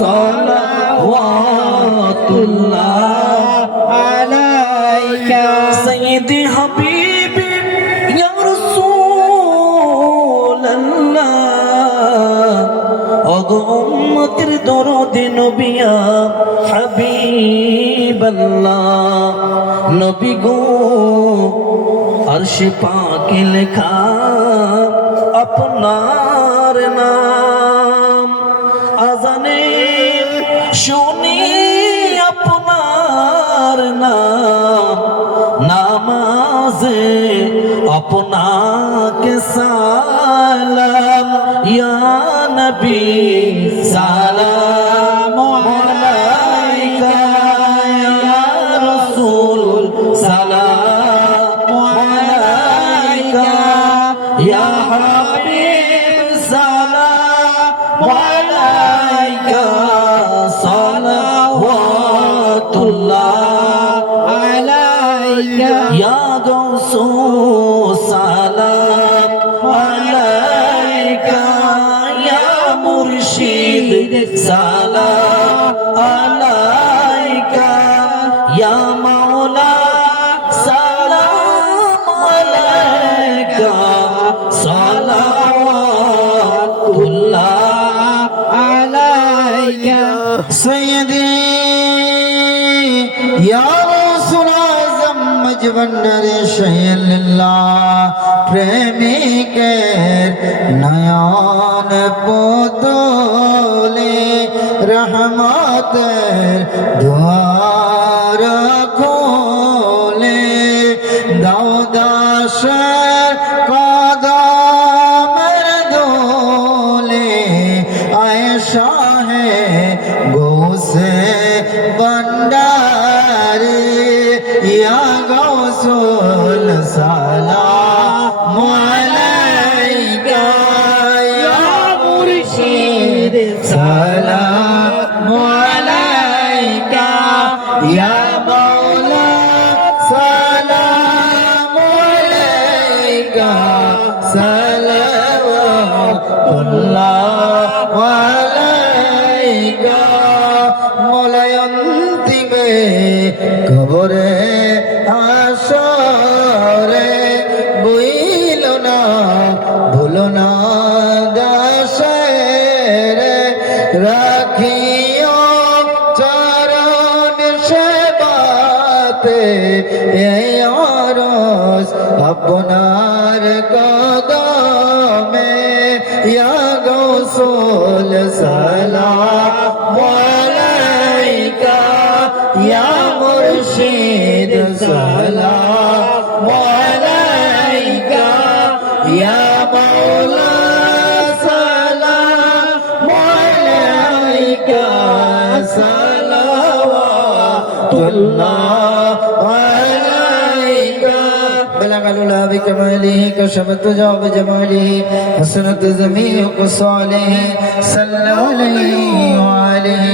সালাওয়াতুল্লাহ আলাইকা সাইয়্যিদি হাবিবি ইয়া রাসূলুল্লাহ ওগো উম্মতের দরদে নবিয়া হাবিবাল্লাহ নবী গো আরশে পাকে লেখা আপনার নাম আজানে শুনি আপনার নাম নামাজে আপনাকে সালাম ইয়া নবী সালাম আলাইকা ইয়া রাসূল সালাম আলাইকা ইয়া হাবিব সালাম আলাইকা সালাওয়াতুল্লাহ আলাইকা ইয়া গাউসুস সালাম আলাইকা ইয়া মুরশিদ সালাম আলাইকা ইয়া মাওলা সালাম আলাইকা সালাওয়াতুল্লাহ আলাইকা সাইয়্যিদি ইয়া রাসূল আযম মজবন্নর শাইয়্যিল্লাহ প্রেমিকের নয়ন পুতলে রহমতের দুয়ার খোলে দাও দাসের কদমের দোলে আয়ে শাহে গৌসে বন্ডারে ইয়া গৌসুল সালাম আলাইকা ইয়া মুরশিদ সালাম আলাইকা ইয়া মাওলা সালাম আলাইকা সালাওয়াতুল্লাহ আলাইকা মওলাই অন্তিমে কবরে আসরে বইল না ভুলো না দাসের রাখিও চরণ সেবাতে এই অরস আপনার কদমে ইয়া গৌসুল সালাম আলাইকা ইয়া মুরশিদ সালাম আলাইকা ইয়া মাওলা সালাম আলাইকা সালাওয়াতুল্লাহ আলাইকা بلغ العلا بكماله كشف الدجى بجماله حسنت جميع خصاله صلى عليه وآله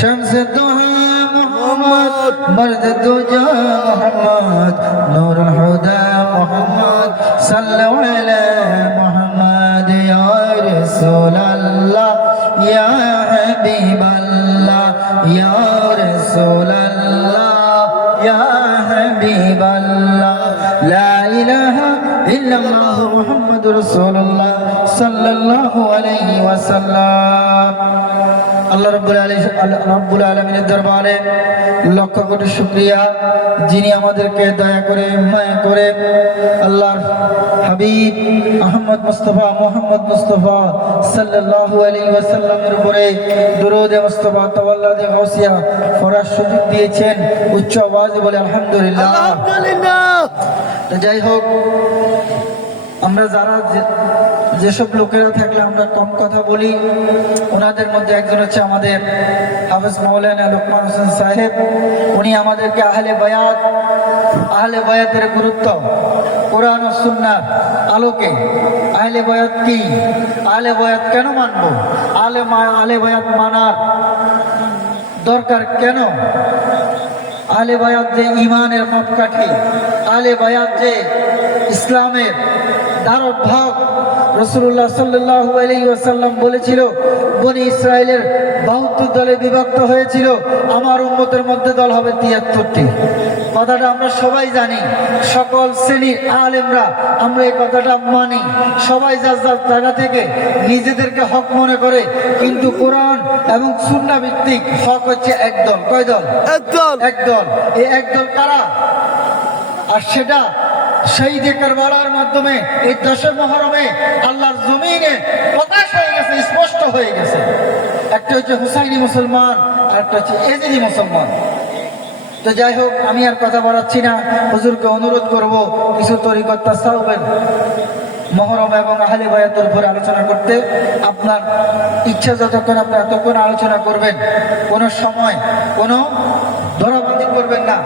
شمس الضحى محمد برد الدجى محمد نور الهدى محمد صلى على محمد يا رسول الله يا حبيب الله يا رسول الله يا حبيب الله لا إله إلا الله محمد رسول الله صلى الله عليه وسلم আল্লাহ রাব্বুল আলামিনের দরবারে লক্ষ কোটি শুকরিয়া যিনি আমাদেরকে দয়া করে মায়া করে আল্লাহর হাবিব মুহাম্মদ মুস্তাফা সাল্লাল্লাহু আলাইহি ওয়াসাল্লামের উপরে দরুদ মুস্তাফা তাওয়াল্লাদ গাউসিয়া পড়ার সুযোগ দিয়েছেন উচ্চ আওয়াজে বলে আলহামদুলিল্লাহ আলহামদুলিল্লাহ। যাই হোক, আমরা যারা যেসব লোকেরা থাকলে আমরা কম কথা বলি, ওনাদের মধ্যে একজন হচ্ছে আমাদের হাফেজ মাওলানা লোকমান হোসেন সাহেব। উনি আমাদেরকে আহলে বায়াতের গুরুত্ব, কোরআন ও সুন্নাহর আলোকে আহলে বায়াত কি, আহলে বায়াত কেন মানব, আহলে বায়াত মানার দরকার কেন, আহলে বায়াত যে ঈমানের মাপকাঠি, আহলে বায়াত যে ইসলামের ধারক ভাগ, রাসূলুল্লাহ সাল্লাল্লাহু আলাইহি ওয়াসাল্লাম বলেছিল, বনি ইসরায়েলের 72 দলে বিভক্ত হয়েছিল, আমার উম্মতের মধ্যে দল হবে 73টি। কথাটা আমরা সবাই জানি, সকল শ্রেণীর আলেমরা আমরা এই কথাটা মানি। সবাই যার যার জায়গা থেকে নিজেদেরকে হক মনে করে, কিন্তু কোরআন এবং সুন্নাহ ভিত্তিক হক হচ্ছে একদল। কয় দল? একদল। এই একদল কারা? আর সেটা শহীদে কারবালার মাধ্যমে এই 10 মুহররমে আল্লাহর জমিনে প্রকাশ হয়ে গেছে, স্পষ্ট হয়ে গেছে। একটা হচ্ছে হুসাইনি মুসলমান, আর একটা হচ্ছে এজিদি মুসলমান। তো যাই হোক, আমি আর কথা বাড়াচ্ছি না, হুজুরকে অনুরোধ করব কিছু তরিকত তাসাউফের মুহররম এবং আহলে বায়াতের উপরে আলোচনা করতে। আপনার ইচ্ছা যতক্ষণ আপনি ততক্ষণ আলোচনা করবেন, কোনো সময় কোনো ধরাবন্দি করবেন না।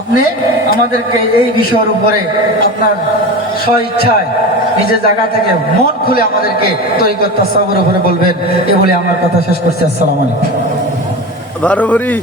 আপনি আমাদেরকে এই বিষয়ের উপরে আপনার স্বইচ্ছায় নিজের জায়গা থেকে মন খুলে আমাদেরকে তরিকত তাসাউফের উপরে বলবেন। এ বলে আমার কথা শেষ করছি। আসসালামু আলাইকুম। বারবারি